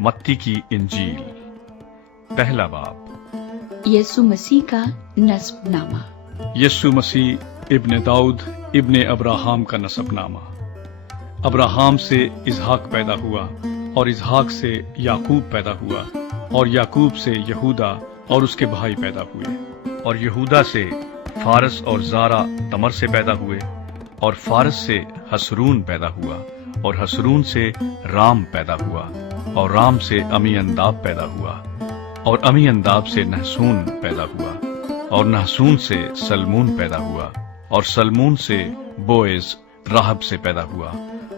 मत्ती की इंजील पहला बाब। यीशु मसीह का नस्बनामा। यीशु मसीह इब्ने दाऊद इब्ने अब्राहम का नसबनामा। अब्राहम से इसहाक पैदा हुआ और इसहाक से याकूब पैदा हुआ और याकूब से यहूदा और उसके भाई पैदा हुए और यहूदा से फारस और जारा तमर से पैदा हुए और फारस से हसरून पैदा हुआ और हसरून से राम पैदा हुआ और राम से अमीअंदाब पैदा हुआ और अमीअंदाब से नहसून पैदा हुआ और नहसून से सलमून पैदा हुआ और सलमून से बोएज राहब से पैदा हुआ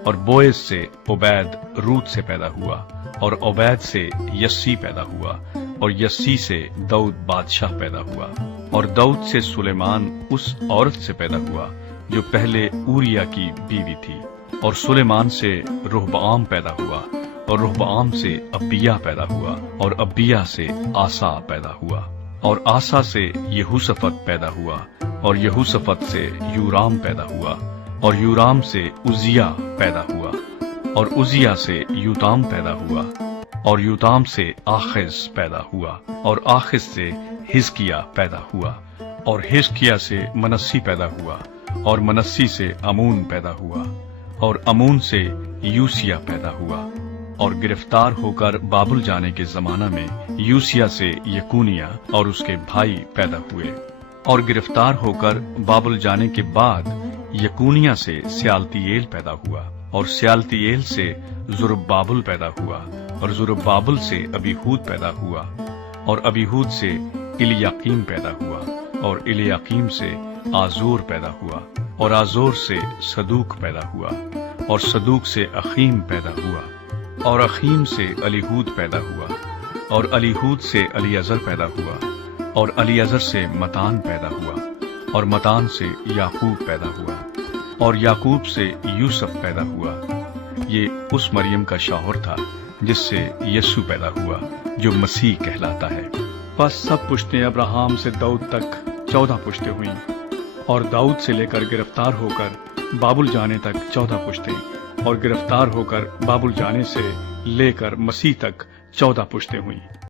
और बोएज से ओबैद रूत से पैदा हुआ और ओबैद से यस्सी पैदा हुआ और यस्सी से दाऊद बादशाह पैदा हुआ और दाऊद से सुलेमान उस औरत से पैदा हुआ जो पहले ऊरिया की बीवी थी और सुलेमान से रोहबाम पैदा हुआ और रोहबाम से अबिया पैदा हुआ और अबिया से आसा पैदा हुआ और आसा से यहूसफत पैदा हुआ और यहूसफत से यूराम पैदा हुआ और यूराम से उजिया पैदा हुआ और उजिया से यूताम पैदा हुआ और यूताम से आखिज पैदा हुआ और आखिज से हिजकिया पैदा हुआ और हिजकिया से मनस्सी पैदा हुआ और मनस्सी से अमून पैदा हुआ और अमून से यूसिया पैदा हुआ और गिरफ्तार होकर बाबुल जाने के जमाना में यूसिया से यकूनिया और उसके भाई पैदा हुए और गिरफ्तार होकर बाबुल जाने के बाद यकूनिया से स्यालतीएल पैदा हुआ और स्यालतीएल से जुरब्बाबुल पैदा हुआ और जुरब्बाबुल से अबीहूद पैदा हुआ और अबीहूद से इलियाकीम पैदा हुआ और इलियाकीम से आजूर पैदा हुआ और आजोर से सदूक पैदा हुआ और सदूक से अखीम पैदा हुआ और अखीम से अलीहूद पैदा हुआ और अलीहूद से अलीअजर पैदा हुआ और अलीअजर से मतान पैदा हुआ और मतान से याकूब पैदा हुआ और याकूब से यूसुफ पैदा हुआ। ये उस मरियम का शौहर था जिससे यीशु पैदा हुआ जो मसीह कहलाता है। बस सब पुश्तें अब्राहम से दाऊद तक 14 पुश्तें हुई और दाऊद से लेकर गिरफ्तार होकर बाबुल जाने तक 14 पुश्तें और गिरफ्तार होकर बाबुल जाने से लेकर मसीह तक 14 पुश्तें हुई।